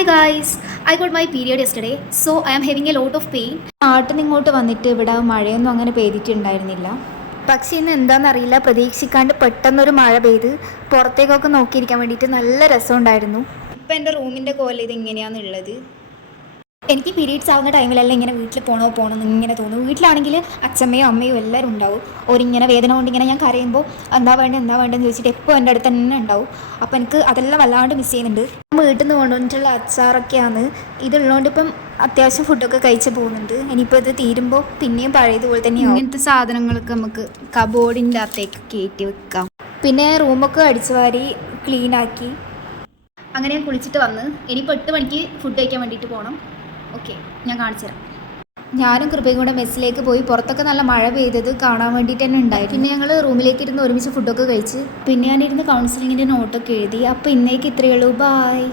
Hi guys, I got my period yesterday, so I am having a lot of pain. നാട്ടിൽ നിന്ന് ഇങ്ങോട്ട് വന്നിട്ട് ഇവിടെ മഴയൊന്നും അങ്ങനെ പെയ്തിട്ടുണ്ടായിരുന്നില്ല. പക്ഷേ ഇന്ന് എന്താണെന്നറിയില്ല, പ്രതീക്ഷിക്കാണ്ട് പെട്ടെന്നൊരു മഴ പെയ്ത് പുറത്തേക്കൊക്കെ നോക്കിയിരിക്കാൻ വേണ്ടിയിട്ട് നല്ല രസമുണ്ടായിരുന്നു. ഇപ്പം എൻ്റെ റൂമിൻ്റെ കോലം ഇത് ഇങ്ങനെയാണുള്ളത്. എനിക്ക് പീരീഡ്സ് ആവുന്ന ടൈമിലെല്ലാം ഇങ്ങനെ വീട്ടിൽ പോകണമെന്ന് ഇങ്ങനെ തോന്നും. വീട്ടിലാണെങ്കിൽ അച്ഛമ്മയും അമ്മയും എല്ലാവരും ഉണ്ടാവും. ഒരിങ്ങനെ വേദന കൊണ്ട് ഇങ്ങനെ ഞാൻ കരയുമ്പോൾ എന്താ വേണ്ടതെന്ന് ചോദിച്ചിട്ട് എപ്പോൾ എൻ്റെ അടുത്ത് തന്നെ ഉണ്ടാവും. അപ്പോൾ എനിക്ക് അതെല്ലാം വല്ലാണ്ട് മിസ് ചെയ്യുന്നുണ്ട്. വീട്ടിൽ നിന്ന് കൊണ്ടുവന്നിട്ടുള്ള അച്ചാറൊക്കെയാണ് ഇതുള്ളതുകൊണ്ട് ഇപ്പം അത്യാവശ്യം ഫുഡൊക്കെ കഴിച്ച് പോകുന്നുണ്ട്. ഇനിയിപ്പോൾ ഇത് തീരുമ്പോൾ പിന്നെയും പഴയതുപോലെ തന്നെയാവും. ഇങ്ങനത്തെ സാധനങ്ങളൊക്കെ നമുക്ക് കബോർഡിൻ്റെ അകത്തേക്ക് കയറ്റി വെക്കാം. പിന്നെ റൂമൊക്കെ അടിച്ചു വാരി ക്ലീനാക്കി അങ്ങനെ ഞാൻ കുളിച്ചിട്ട് വന്ന് ഇനിയിപ്പോൾ 8 മണിക്ക് ഫുഡ് കഴിക്കാൻ വേണ്ടിയിട്ട് പോകണം. ഓക്കെ, ഞാൻ കാണിച്ചു തരാം. ഞാനും കൃപയും കൂടെ മെസ്സിലേക്ക് പോയി. പുറത്തൊക്കെ നല്ല മഴ പെയ്തത് കാണാൻ വേണ്ടിയിട്ട് തന്നെ ഉണ്ടായിരുന്നു. പിന്നെ ഞങ്ങൾ റൂമിലേക്ക് ഇരുന്ന് ഒരുമിച്ച് ഫുഡൊക്കെ കഴിച്ച് പിന്നെ ഞാനിരുന്ന് കൗൺസിലിങ്ങിൻ്റെ നോട്ടൊക്കെ എഴുതി. അപ്പോൾ ഇന്നേക്ക് ഇത്രയേ ഉള്ളൂ. ബായ്.